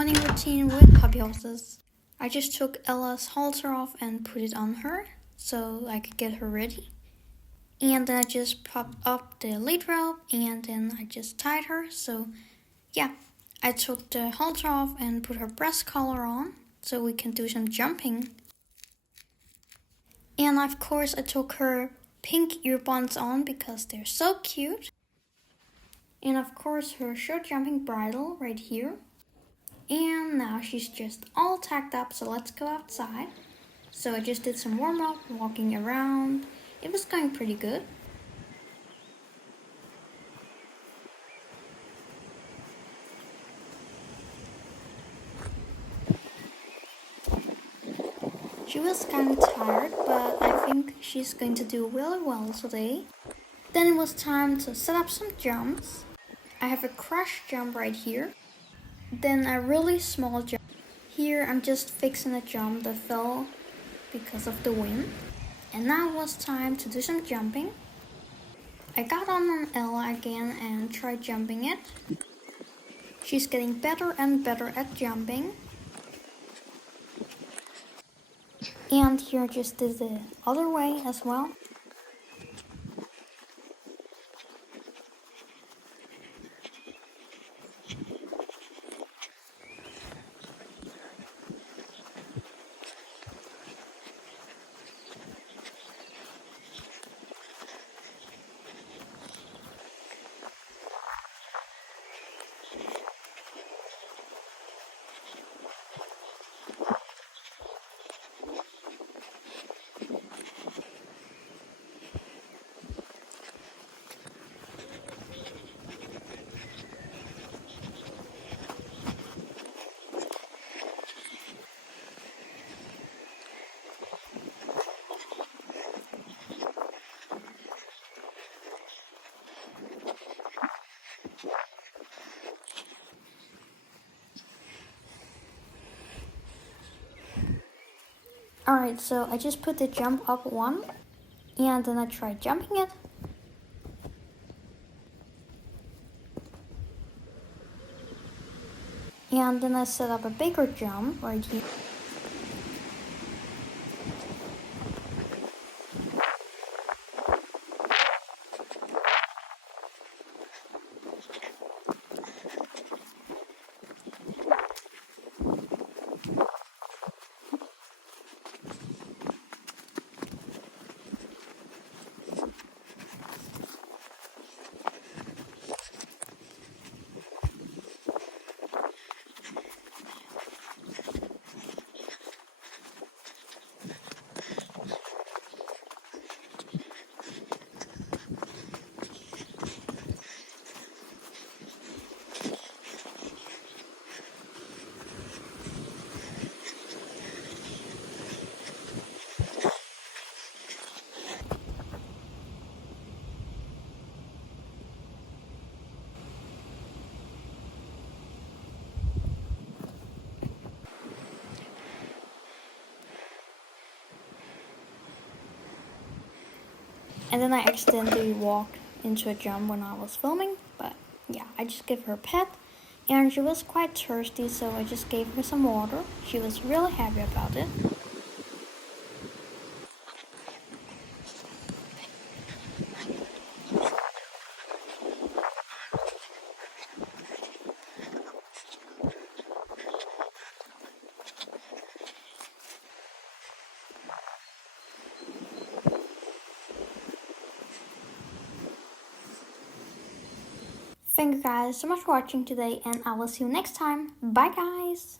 morning routine with puppy horses. I just took Ella's halter off and put it on her so I could get her ready. And then I just popped up the lead rope and then I just tied her. So yeah, I took the halter off and put her breast collar on so we can do some jumping. And of course I took her pink earbuds on because they're so cute. And of course her short jumping bridle right here. And now she's just all tacked up, so let's go outside. So I just did some warm up, walking around. It was going pretty good. She was kind of tired, but I think she's going to do really well today. Then it was time to set up some jumps. I have a crush jump right here. Then a really small jump. Here I'm just fixing a jump that fell because of the wind. And now it was time to do some jumping. I got on Ella again and tried jumping it. She's getting better and better at jumping. And here I just did the other way as well. Alright, so I just put the jump up one, and then I tried jumping it. And then I set up a bigger jump right here. And then I accidentally walked into a jump when I was filming, but yeah, I just gave her a pet, and she was quite thirsty, so I just gave her some water. She was really happy about it. Thank you guys so much for watching today, and I will see you next time. Bye guys!